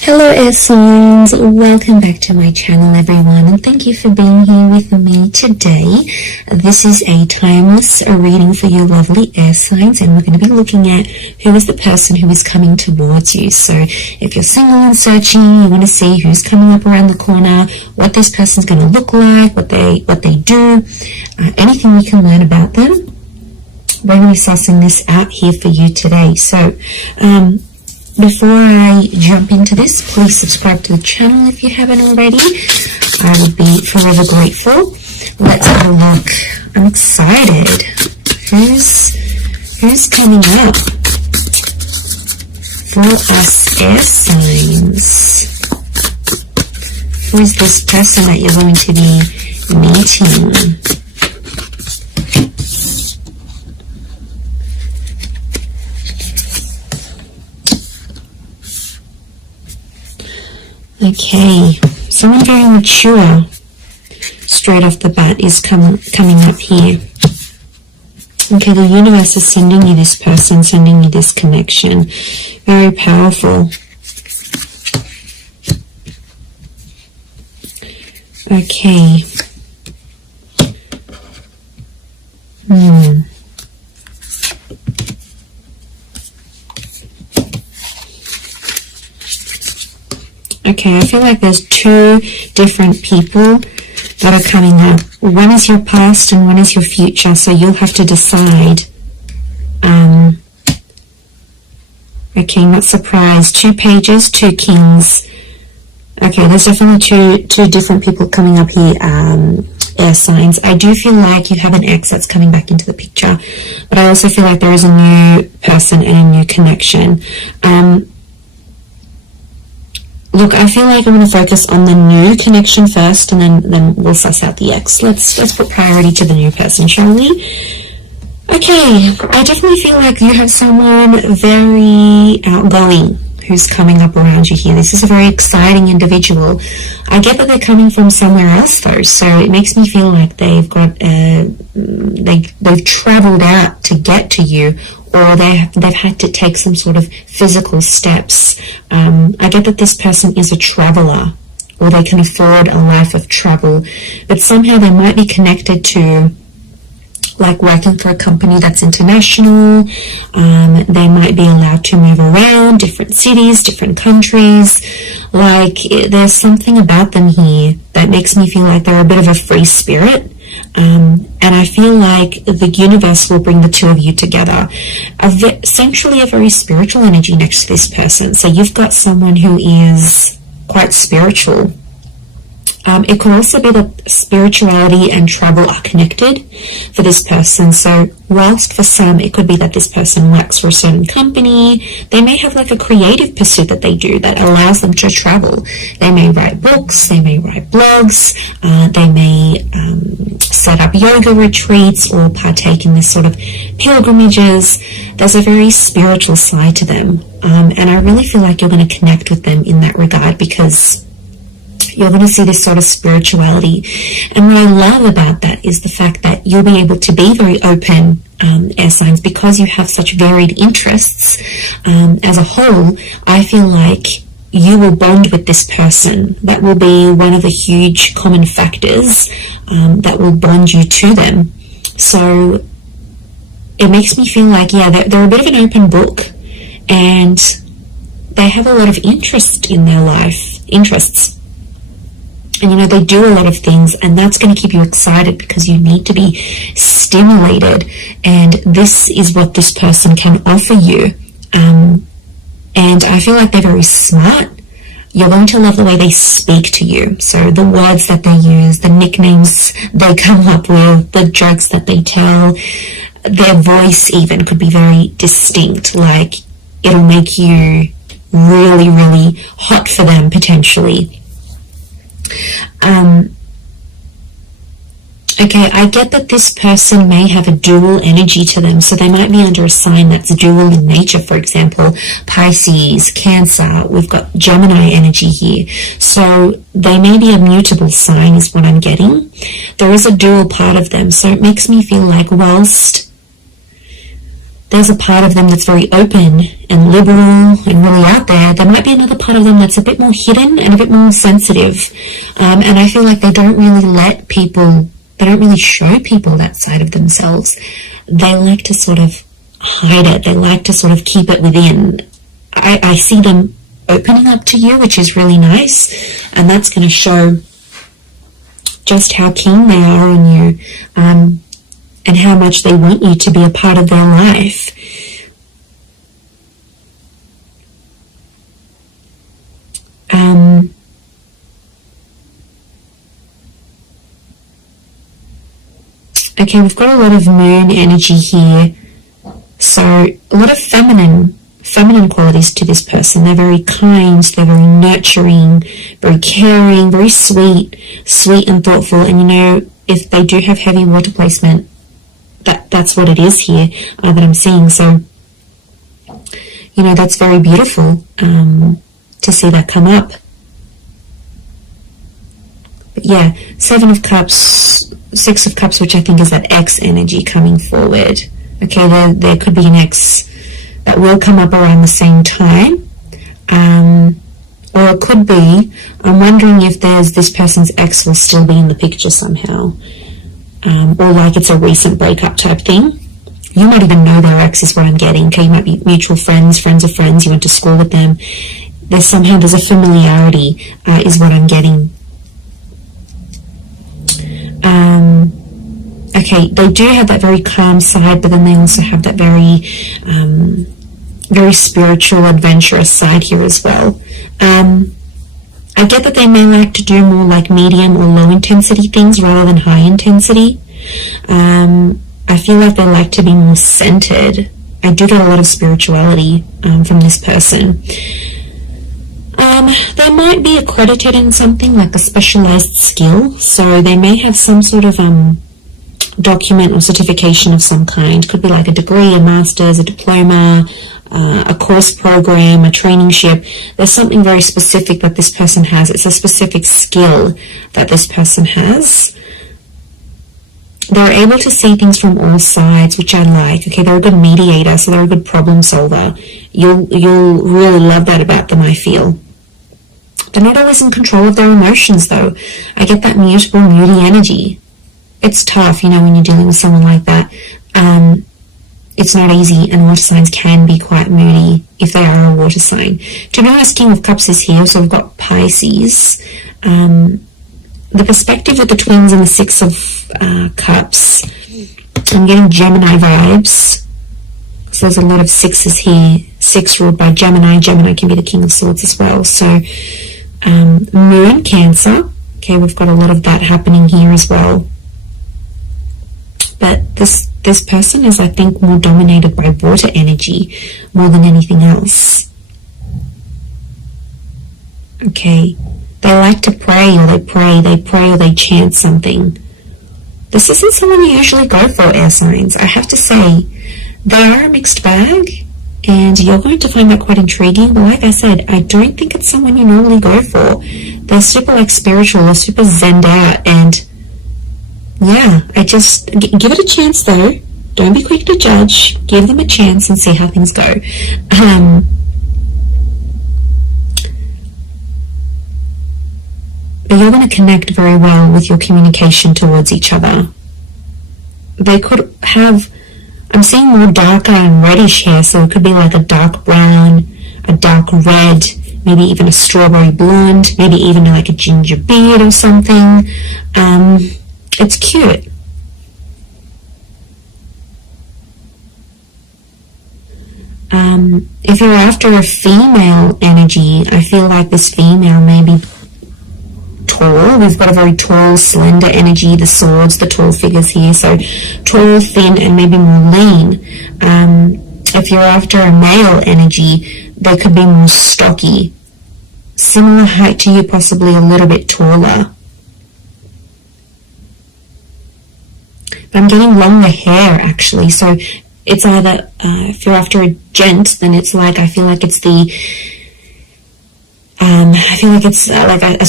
Hello air signs, welcome back to my channel everyone, and thank you for being here with me today. This is a timeless reading for you lovely air signs, and we're going to be looking at who is the person who is coming towards you. So if you're single and searching, you want to see who's coming up around the corner, what this person's going to look like, what they do, anything we can learn about them. We're going to be sussing this out here for you today. So before I jump into this, please subscribe to the channel if you haven't already. I would be forever grateful. Let's have a look. I'm excited. Who's coming up for us air signs? Who is this person that you're going to be meeting? Okay, someone very mature straight off the bat is coming up here. Okay, the universe is sending you this person, sending you this connection. Very powerful. Okay. Okay, I feel like there's two different people that are coming up. One is your past and one is your future, so you'll have to decide. Okay, not surprised. 2 pages, 2 kings. Okay, there's definitely two different people coming up here, air signs. I do feel like you have an ex that's coming back into the picture, but I also feel like there is a new person and a new connection. Look, I feel like I'm going to focus on the new connection first, and then we'll suss out the ex. Let's put priority to the new person, shall we? Okay, I definitely feel like you have someone very outgoing who's coming up around you here. This is a very exciting individual. I get that they're coming from somewhere else though, so it makes me feel like they've got they've traveled out to get to you, or they've had to take some sort of physical steps. I get that this person is a traveler, or they can afford a life of travel, but somehow they might be connected to, like, working for a company that's international. They might be allowed to move around different cities, different countries. Like, there's something about them here that makes me feel like they're a bit of a free spirit. And I feel like the universe will bring the two of you together. Essentially a very spiritual energy next to this person. So you've got someone who is quite spiritual. It could also be that spirituality and travel are connected for this person. So whilst for some it could be that this person works for a certain company, they may have like a creative pursuit that they do that allows them to travel. They may write books, they may write blogs, they may set up yoga retreats or partake in this sort of pilgrimages. There's a very spiritual side to them, and I really feel like you're going to connect with them in that regard, because you're going to see this sort of spirituality. And what I love about that is the fact that you'll be able to be very open, air signs, because you have such varied interests. As a whole, I feel like you will bond with this person. That will be one of the huge common factors that will bond you to them. So it makes me feel like, yeah, they're a bit of an open book, and they have a lot of interest in their life, interests. And, you know, they do a lot of things, and that's going to keep you excited because you need to be stimulated. And this is what this person can offer you. And I feel like they're very smart. You're going to love the way they speak to you. So the words that they use, the nicknames they come up with, the jokes that they tell, their voice even could be very distinct. Like, it'll make you really, really hot for them potentially. Okay, I get that this person may have a dual energy to them, so they might be under a sign that's dual in nature. For example, Pisces, Cancer, we've got Gemini energy here. So they may be a mutable sign is what I'm getting. There is a dual part of them, so it makes me feel like whilst there's a part of them that's very open and liberal and really out there. There might be another part of them that's a bit more hidden and a bit more sensitive. And I feel like they don't really let people, they don't really show people that side of themselves. They like to sort of hide it. They like to sort of keep it within. I see them opening up to you, which is really nice. And that's going to show just how keen they are on you. And how much they want you to be a part of their life. Okay, we've got a lot of moon energy here. So a lot of feminine qualities to this person. They're very kind, they're very nurturing, very caring, very sweet and thoughtful. And you know, if they do have heavy water placement, that's what it is here that I'm seeing. So, you know, that's very beautiful to see that come up. But yeah, 7 of Cups, 6 of Cups, which I think is that X energy coming forward. Okay, there could be an X that will come up around the same time. Or it could be, I'm wondering if this person's ex will still be in the picture somehow. Or like it's a recent breakup type thing. You might even know their ex is what I'm getting. Okay, you might be mutual friends, friends of friends, you went to school with them. There's a familiarity is what I'm getting. Okay, they do have that very calm side, but then they also have that very spiritual, adventurous side here as well. I get that they may like to do more like medium or low intensity things rather than high intensity. I feel like they like to be more centered. I do get a lot of spirituality from this person. They might be accredited in something like a specialized skill, so they may have some sort of document or certification of some kind. Could be like a degree, a master's, a diploma, a course program, a traineeship. There's something very specific that this person has. It's a specific skill that this person has. They're able to see things from all sides, which I like. Okay, they're a good mediator, so they're a good problem solver. You'll really love that about them, I feel. They're not always in control of their emotions, though. I get that mutable, moody energy. It's tough, you know, when you're dealing with someone like that. It's not easy, and water signs can be quite moody if they are a water sign. To be honest, King of Cups is here, so we've got Pisces. The perspective with the twins and the 6 of Cups, I'm getting Gemini vibes. So there's a lot of 6s here. 6 ruled by Gemini. Gemini can be the King of Swords as well. So Moon, Cancer. Okay, we've got a lot of that happening here as well. But this person is, I think, more dominated by water energy more than anything else. Okay. They like to pray, or they pray, or they chant something. This isn't someone you usually go for, air signs. I have to say, they are a mixed bag, and you're going to find that quite intriguing. But like I said, I don't think it's someone you normally go for. They're super like spiritual, they're super zenned out, and yeah, I just give it a chance though. Don't be quick to judge. Give them a chance and see how things go. But you're going to connect very well with your communication towards each other. They could have, I'm seeing more darker and reddish hair, so it could be like a dark brown, a dark red, maybe even a strawberry blonde, maybe even like a ginger beard or something. It's cute. If you're after a female energy, I feel like this female may be tall. We've got a very tall, slender energy, the swords, the tall figures here. So tall, thin, and maybe more lean. If you're after a male energy, they could be more stocky. Similar height to you, possibly a little bit taller. But I'm getting longer hair, actually. So it's either, if you're after a gent, then it's like, I feel like it's the I feel like it's like a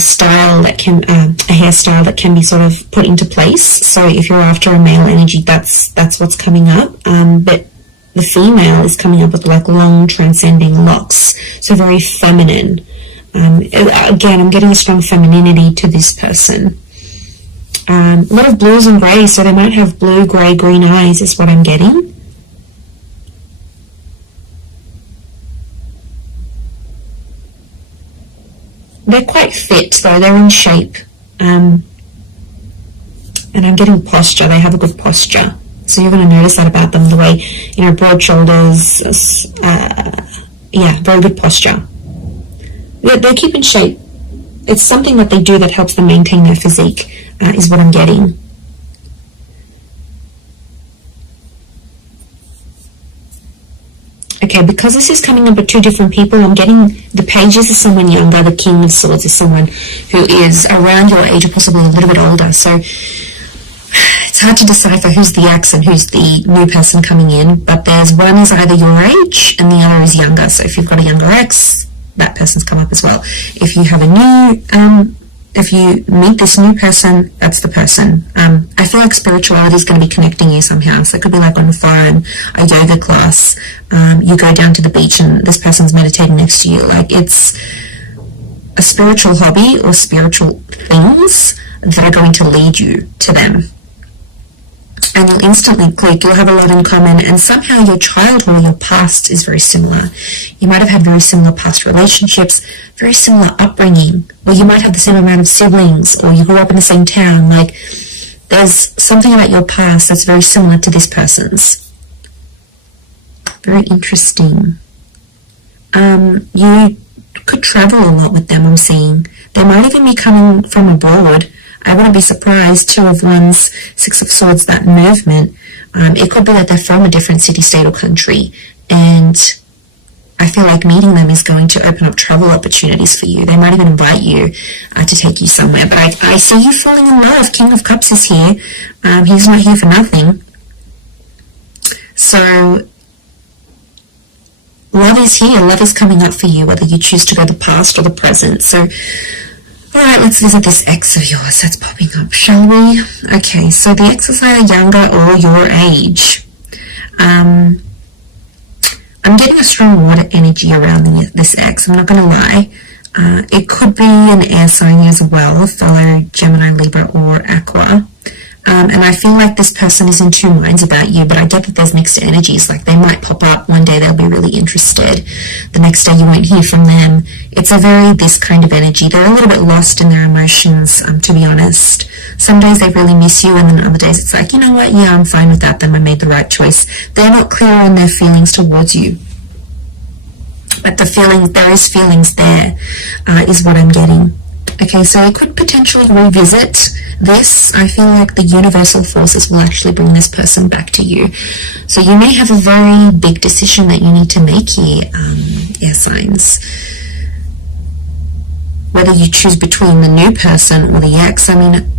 style that can a hairstyle that can be sort of put into place. So if you're after a male energy, that's what's coming up. But the female is coming up with like long transcending locks, so very feminine. Again, I'm getting a strong femininity to this person. A lot of blues and greys, so they might have blue, grey, green eyes is what I'm getting. They're quite fit though, they're in shape. And I'm getting posture, they have a good posture. So you're going to notice that about them, the way, you know, broad shoulders, yeah, very good posture. They keep in shape. It's something that they do that helps them maintain their physique, is what I'm getting. Okay, because this is coming up with two different people, I'm getting the pages is someone younger, the King of Swords is someone who is around your age or possibly a little bit older. So it's hard to decipher who's the ex and who's the new person coming in, but there's one is either your age and the other is younger. So if you've got a younger ex, that person's come up as well. If you have a new, if you meet this new person, that's the person. I feel like spirituality is going to be connecting you somehow. So it could be like on the phone, a yoga class, you go down to the beach and this person's meditating next to you. Like it's a spiritual hobby or spiritual things that are going to lead you to them. And you'll instantly click, you'll have a lot in common, and somehow your childhood or your past is very similar. You might have had very similar past relationships, very similar upbringing, or you might have the same amount of siblings, or you grew up in the same town. Like, there's something about your past that's very similar to this person's. Very interesting. You could travel a lot with them, I'm seeing. They might even be coming from abroad. I wouldn't be surprised. Two of Wands, Six of Swords, that movement. It could be that they're from a different city, state, or country. And I feel like meeting them is going to open up travel opportunities for you. They might even invite you to take you somewhere. But I see you falling in love. King of Cups is here. He's not here for nothing. So love is here. Love is coming up for you, whether you choose to go the past or the present. So alright, let's visit this ex of yours that's popping up, shall we? Okay, so the ex is either younger or your age. I'm getting a strong water energy around this ex, I'm not going to lie. It could be an air sign as well, fellow Gemini, Libra, or Aqua. And I feel like this person is in two minds about you, but I get that there's mixed energies. Like, they might pop up one day, they'll be really interested. The next day you won't hear from them. It's a very this kind of energy. They're a little bit lost in their emotions, to be honest. Some days they really miss you, and then other days it's like, you know what, yeah, I'm fine with that, then I made the right choice. They're not clear on their feelings towards you. But the feelings, there is feelings there, is what I'm getting. Okay, so I could potentially revisit this. I feel like the universal forces will actually bring this person back to you. So you may have a very big decision that you need to make here, air signs. Whether you choose between the new person or the ex, I mean,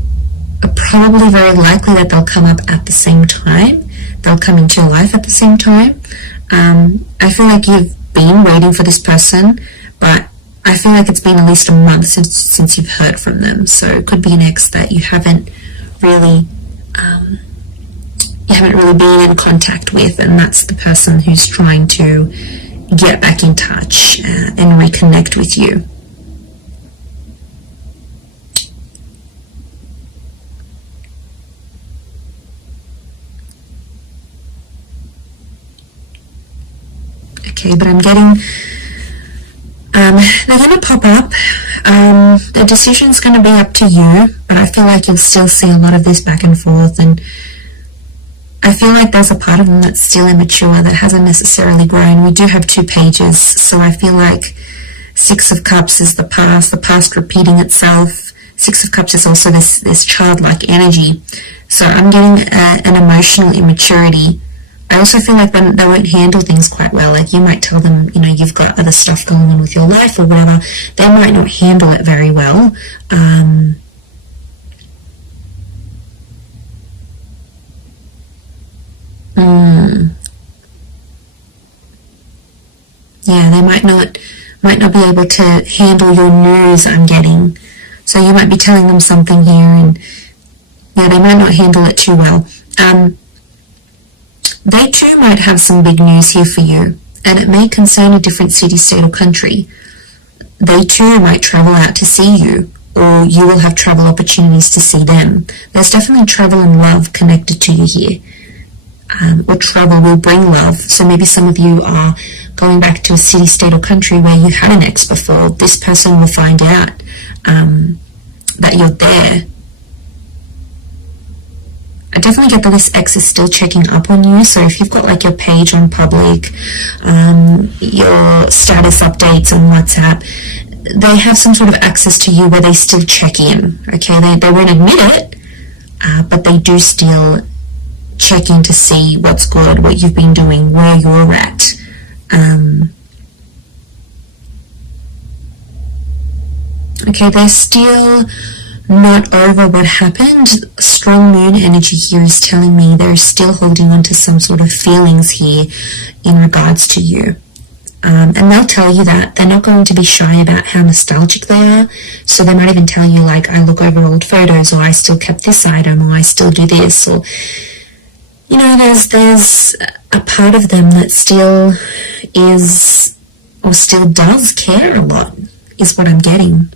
probably very likely that they'll come up at the same time. They'll come into your life at the same time. I feel like you've been waiting for this person, but I feel like it's been at least a month since you've heard from them. So it could be an ex that you haven't really been in contact with, and that's the person who's trying to get back in touch and reconnect with you. Okay, but I'm getting they're going to pop up. The decision's going to be up to you, but I feel like you'll still see a lot of this back and forth, and I feel like there's a part of them that's still immature, that hasn't necessarily grown. We do have two pages, so I feel like Six of Cups is the past repeating itself. Six of Cups is also this childlike energy. So I'm getting an emotional immaturity. I also feel like they won't handle things quite well. Like, you might tell them, you know, you've got other stuff going on with your life or whatever. They might not handle it very well. Yeah, they might not might not be able to handle your news, I'm getting. So you might be telling them something here, and yeah, they might not handle it too well. They too might have some big news here for you, and it may concern a different city, state, or country. They too might travel out to see you, or you will have travel opportunities to see them. There's definitely travel and love connected to you here. Or travel will bring love. So maybe some of you are going back to a city, state, or country where you had an ex before. This person will find out that you're there. I definitely get that this ex is still checking up on you. So if you've got like your page on public, your status updates on WhatsApp, they have some sort of access to you where they still check in. Okay, they won't admit it, but they do still check in to see what's good, what you've been doing, where you're at. Okay, they're still not over what happened. Strong moon energy here is telling me they're still holding on to some sort of feelings here in regards to you. And they'll tell you that. They're not going to be shy about how nostalgic they are. So they might even tell you, like, I look over old photos, or I still kept this item, or I still do this, or, you know, there's a part of them that still is, or still does care a lot, is what I'm getting.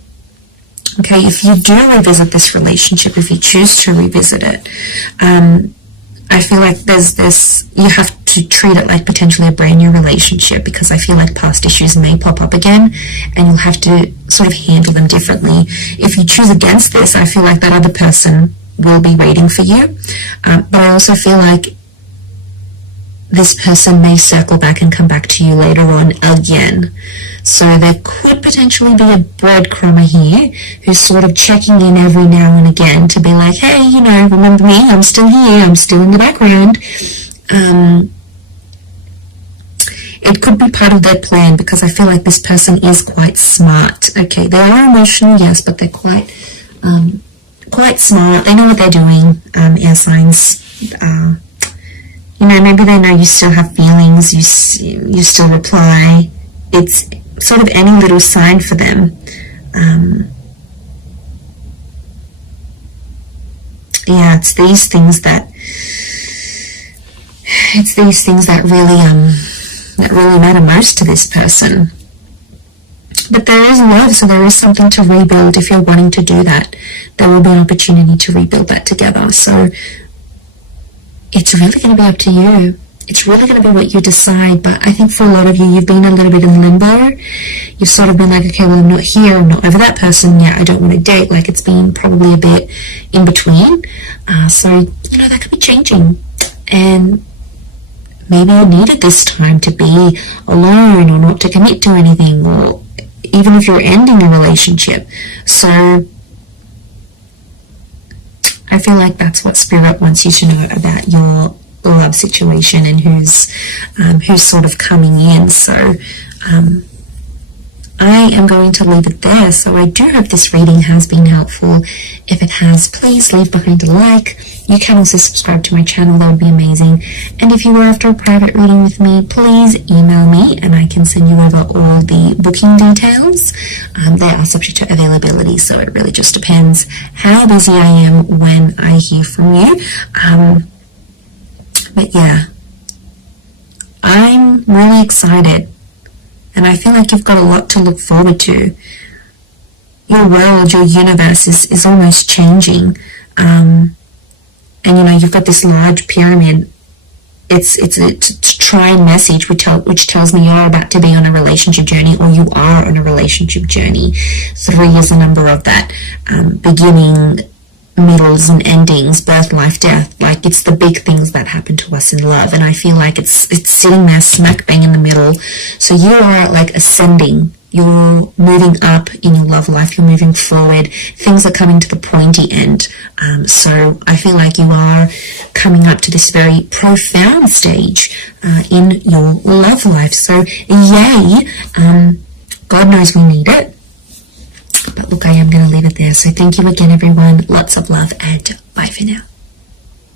Okay, if you do revisit this relationship, if you choose to revisit it, I feel like there's you have to treat it like potentially a brand new relationship, because I feel like past issues may pop up again and you'll have to sort of handle them differently. If you choose against this, I feel like that other person will be waiting for you. But I also feel like this person may circle back and come back to you later on again. So there could potentially be a breadcrumber here who's sort of checking in every now and again to be like, hey, you know, remember me? I'm still here. I'm still in the background. It could be part of their plan, because I feel like this person is quite smart. Okay, they are emotional, yes, but they're quite smart. They know what they're doing. Air signs. You know, maybe they know you still have feelings. You still reply. It's sort of any little sign for them. Yeah, it's these things that really matter most to this person. But there is love, so there is something to rebuild. If you're wanting to do that, there will be an opportunity to rebuild that together. So it's really going to be up to you. It's really going to be what you decide. But I think for a lot of you, you've been a little bit in limbo. You've sort of been like, okay, well, I'm not here. I'm not over that person yet. I don't want to date. Like, it's been probably a bit in between. So, you know, that could be changing. And maybe you needed this time to be alone, or not to commit to anything, or even if you're ending a relationship. So I feel like that's what Spirit wants you to know about your love situation and who's sort of coming in. So I am going to leave it there. So I do hope this reading has been helpful. If it has, please leave behind a like. You can also subscribe to my channel. That would be amazing. And if you are after a private reading with me, please email me and I can send you over all the booking details. They are subject to availability, so it really just depends how busy I am when I hear from you. But yeah, I'm really excited. And I feel like you've got a lot to look forward to. Your world, your universe is almost changing. And you know, you've got this large pyramid. It's a trine message which tells me you're about to be on a relationship journey, or you are on a relationship journey. 3 is a number of that. Beginning, middles and endings, birth, life, death. Like, it's the big things that happen to us in love, and I feel like it's sitting there smack bang in the middle. So you are like ascending, you're moving up in your love life, you're moving forward, things are coming to the pointy end. So I feel like you are coming up to this very profound stage in your love life. So yay, God knows we need it. But look, I am going to leave it there. So thank you again, everyone. Lots of love, and bye for now.